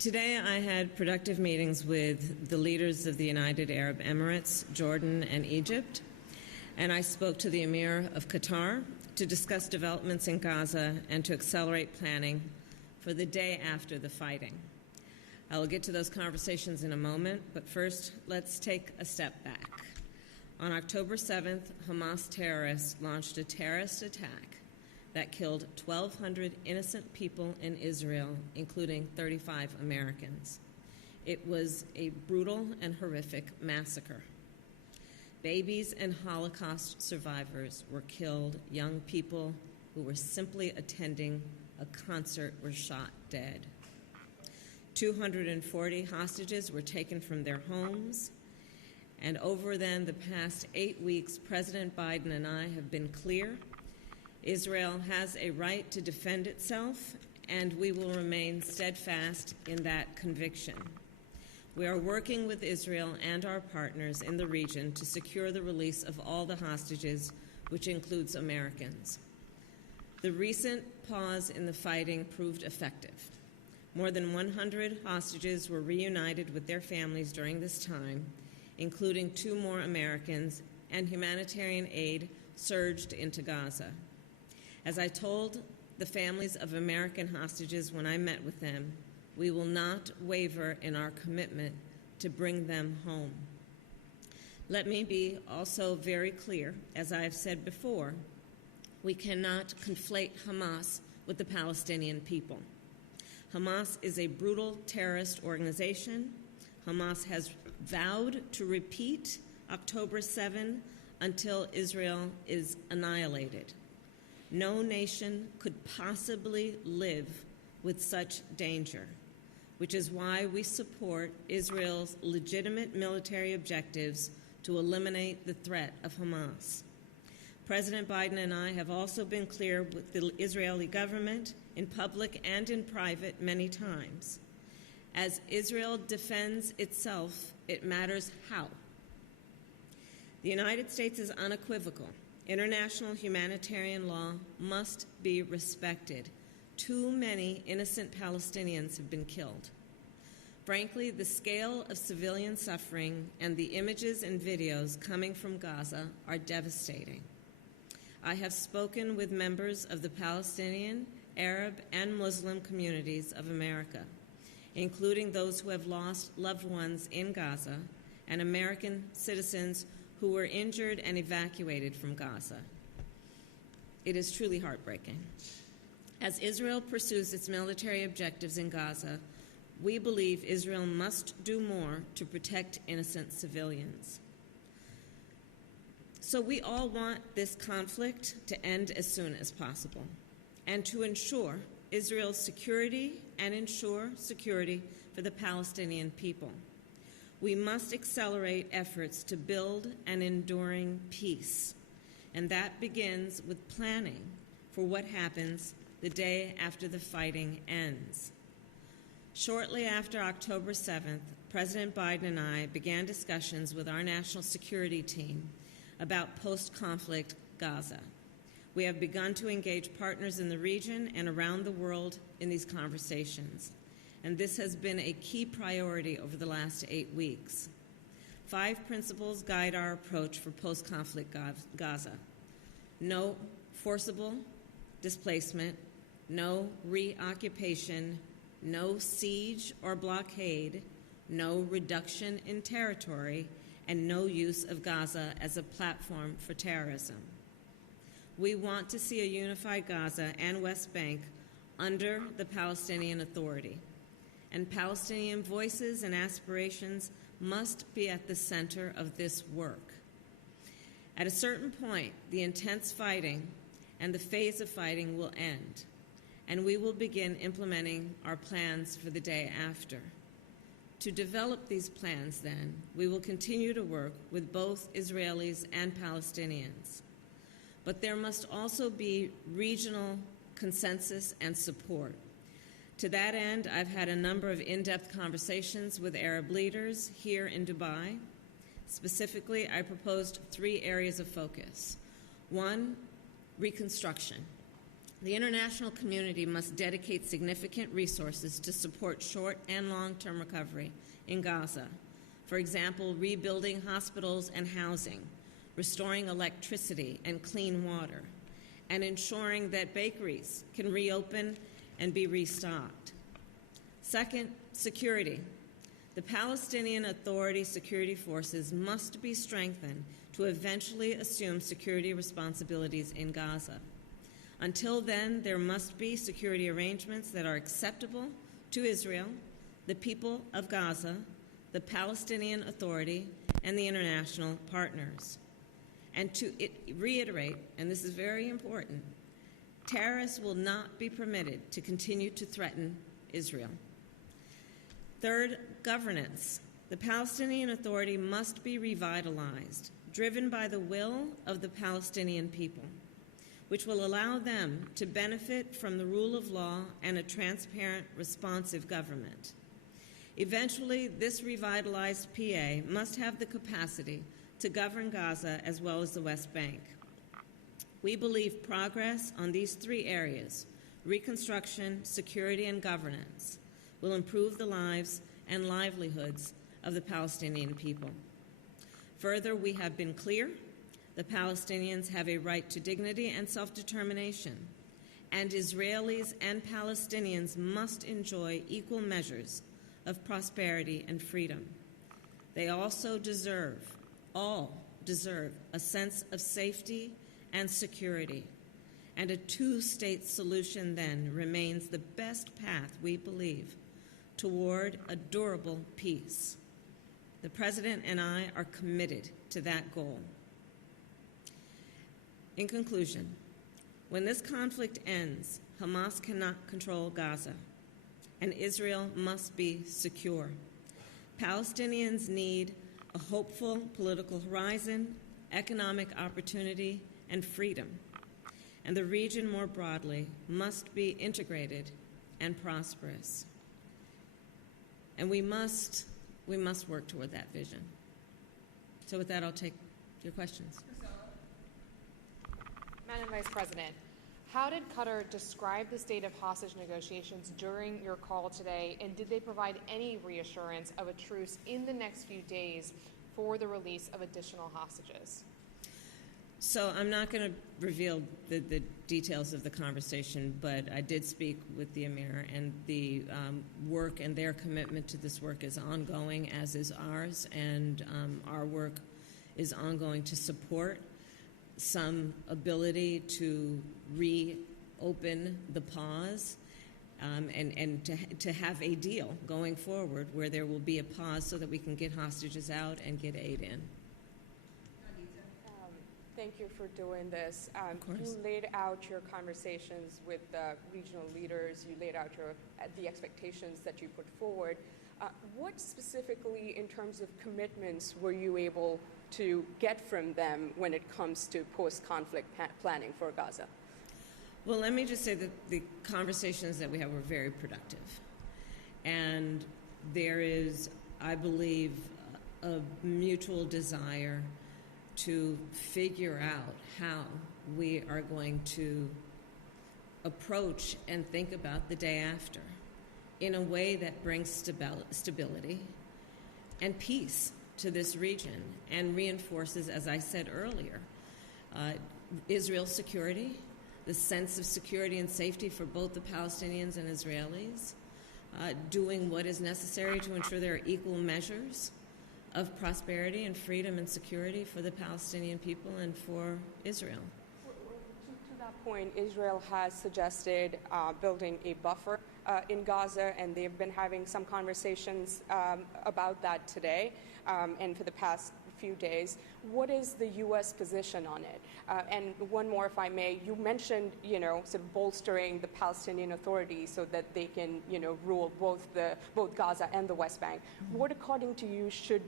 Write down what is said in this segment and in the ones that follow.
Today I had productive meetings with the leaders of the United Arab Emirates, Jordan, and Egypt, and I spoke to the Emir of Qatar to discuss developments in Gaza and to accelerate planning for the day after the fighting. I will get to those conversations in a moment, but first, let's take a step back. On October 7th, Hamas terrorists launched a terrorist attack that killed 1,200 innocent people in Israel, including 35 Americans. It was a brutal and horrific massacre. Babies and Holocaust survivors were killed. Young people who were simply attending a concert were shot dead. 240 hostages were taken from their homes. And over then the past 8 weeks, President Biden and I have been clear. Israel has a right to defend itself, and we will remain steadfast in that conviction. We are working with Israel and our partners in the region to secure the release of all the hostages, which includes Americans. The recent pause in the fighting proved effective. More than 100 hostages were reunited with their families during this time, including 2 more Americans, and humanitarian aid surged into Gaza. As I told the families of American hostages when I met with them, we will not waver in our commitment to bring them home. Let me be also very clear, as I have said before, we cannot conflate Hamas with the Palestinian people. Hamas is a brutal terrorist organization. Hamas has vowed to repeat October 7 until Israel is annihilated. No nation could possibly live with such danger, which is why we support Israel's legitimate military objectives to eliminate the threat of Hamas. President Biden and I have also been clear with the Israeli government in public and in private many times. As Israel defends itself, it matters how. The United States is unequivocal. International humanitarian law must be respected. Too many innocent Palestinians have been killed. Frankly, the scale of civilian suffering and the images and videos coming from Gaza are devastating. I have spoken with members of the Palestinian, Arab, and Muslim communities of America, including those who have lost loved ones in Gaza and American citizens who were injured and evacuated from Gaza. It is truly heartbreaking. As Israel pursues its military objectives in Gaza, we believe Israel must do more to protect innocent civilians. So we all want this conflict to end as soon as possible and to ensure Israel's security and ensure security for the Palestinian people. We must accelerate efforts to build an enduring peace, and that begins with planning for what happens the day after the fighting ends. Shortly after October 7th, President Biden and I began discussions with our national security team about post-conflict Gaza. We have begun to engage partners in the region and around the world in these conversations, and this has been a key priority over the last 8 weeks. 5 principles guide our approach for post-conflict Gaza. No forcible displacement, no reoccupation, no siege or blockade, no reduction in territory, and no use of Gaza as a platform for terrorism. We want to see a unified Gaza and West Bank under the Palestinian Authority, and Palestinian voices and aspirations must be at the center of this work. At a certain point, the intense fighting and the phase of fighting will end, and we will begin implementing our plans for the day after. To develop these plans, then, we will continue to work with both Israelis and Palestinians. But there must also be regional consensus and support. To that end, I've had a number of in-depth conversations with Arab leaders here in Dubai. Specifically, I proposed 3 areas of focus. 1, reconstruction. The international community must dedicate significant resources to support short and long-term recovery in Gaza. For example, rebuilding hospitals and housing, restoring electricity and clean water, and ensuring that bakeries can reopen and be restocked. Second, security. The Palestinian Authority security forces must be strengthened to eventually assume security responsibilities in Gaza. Until then, there must be security arrangements that are acceptable to Israel, the people of Gaza, the Palestinian Authority, and the international partners. And to reiterate, and this is very important, terrorists will not be permitted to continue to threaten Israel. Third, governance. The Palestinian Authority must be revitalized, driven by the will of the Palestinian people, which will allow them to benefit from the rule of law and a transparent, responsive government. Eventually, this revitalized PA must have the capacity to govern Gaza as well as the West Bank. We believe progress on these three areas, reconstruction, security, and governance, will improve the lives and livelihoods of the Palestinian people. Further, we have been clear: the Palestinians have a right to dignity and self-determination, and Israelis and Palestinians must enjoy equal measures of prosperity and freedom. They also all deserve a sense of safety and security, and a two-state solution then remains the best path, we believe, toward a durable peace. The President and I are committed to that goal. In conclusion, when this conflict ends, Hamas cannot control Gaza, and Israel must be secure. Palestinians need a hopeful political horizon, economic opportunity, and freedom. And the region more broadly must be integrated and prosperous. And we must work toward that vision. So with that, I'll take your questions. Madam Vice President, how did Qatar describe the state of hostage negotiations during your call today, and did they provide any reassurance of a truce in the next few days for the release of additional hostages? So I'm not going to reveal the details of the conversation, but I did speak with the Emir, and the work and their commitment to this work is ongoing, as is ours, and our work is ongoing to support some ability to reopen the pause and to have a deal going forward where there will be a pause so that we can get hostages out and get aid in. Thank you for doing this. Of course. You laid out your conversations with the regional leaders. You laid out the expectations that you put forward. What specifically, in terms of commitments, were you able to get from them when it comes to post-conflict planning for Gaza? Well, let me just say that the conversations that we had were very productive. And there is, I believe, a mutual desire to figure out how we are going to approach and think about the day after in a way that brings stability and peace to this region and reinforces, as I said earlier, Israel's security, the sense of security and safety for both the Palestinians and Israelis, doing what is necessary to ensure there are equal measures of prosperity and freedom and security for the Palestinian people and for Israel. To that point, Israel has suggested building a buffer in Gaza, and they've been having some conversations about that today and for the past few days. What is the U.S. position on it? And one more, if I may. You mentioned, sort of bolstering the Palestinian Authority so that they can, rule both Gaza and the West Bank. Mm-hmm. What, according to you, should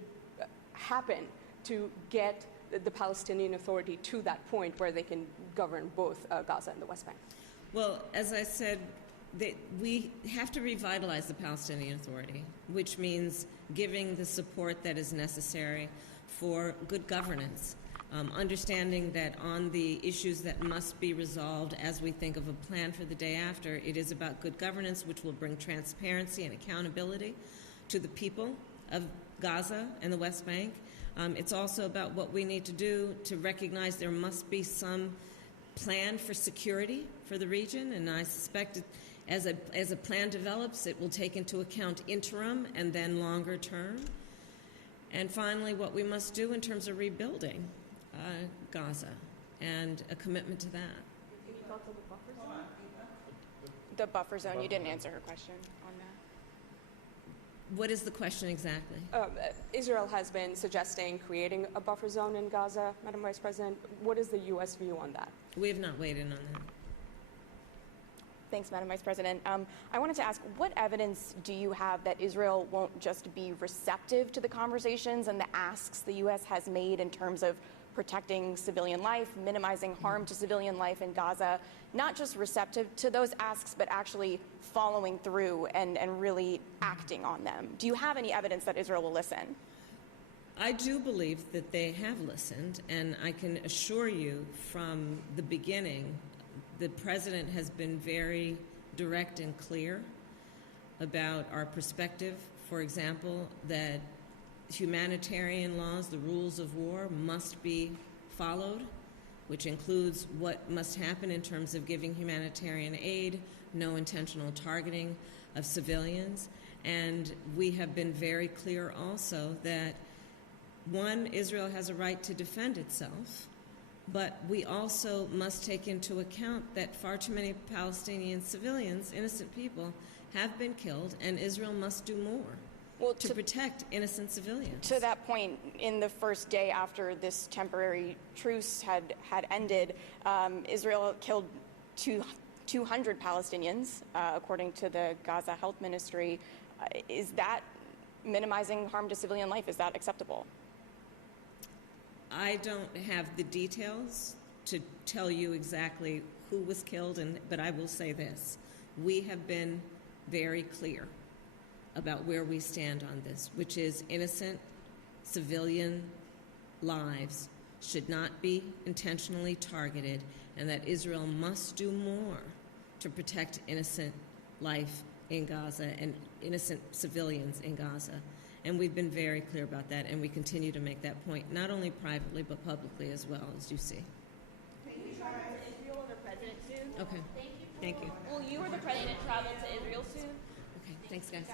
happen to get the Palestinian Authority to that point where they can govern both Gaza and the West Bank? Well, as I said, we have to revitalize the Palestinian Authority, which means giving the support that is necessary for good governance, understanding that on the issues that must be resolved as we think of a plan for the day after, it is about good governance, which will bring transparency and accountability to the people of Gaza and the West Bank. It's also about what we need to do to recognize there must be some plan for security for the region, and I suspect as a plan develops, it will take into account interim and then longer term. And finally, what we must do in terms of rebuilding Gaza and a commitment to that. Can you talk to the buffer zone? The buffer zone, you didn't answer her question on that. What is the question exactly? Israel has been suggesting creating a buffer zone in Gaza, Madam Vice President. What is the U.S. view on that? We have not weighed in on that. Thanks, Madam Vice President. I wanted to ask, what evidence do you have that Israel won't just be receptive to the conversations and the asks the U.S. has made in terms of protecting civilian life, minimizing harm to civilian life in Gaza, not just receptive to those asks, but actually following through and really acting on them? Do you have any evidence that Israel will listen? I do believe that they have listened, and I can assure you from the beginning, the President has been very direct and clear about our perspective, for example, that humanitarian laws, the rules of war, must be followed, which includes what must happen in terms of giving humanitarian aid, no intentional targeting of civilians. And we have been very clear also that, one, Israel has a right to defend itself, but we also must take into account that far too many Palestinian civilians, innocent people, have been killed, and Israel must do more to protect innocent civilians. To that point, in the first day after this temporary truce had ended, Israel killed 200 Palestinians, according to the Gaza Health Ministry. Is that minimizing harm to civilian life? Is that acceptable? I don't have the details to tell you exactly who was killed, but I will say this. We have been very clear about where we stand on this, which is innocent civilian lives should not be intentionally targeted, and that Israel must do more to protect innocent life in Gaza and innocent civilians in Gaza. And we've been very clear about that, and we continue to make that point, not only privately, but publicly as well, as you see. Will you travel to Israel or the president soon? Okay. Thank you. Thank you. Will you or the president travel to Israel soon? Okay, thanks, guys.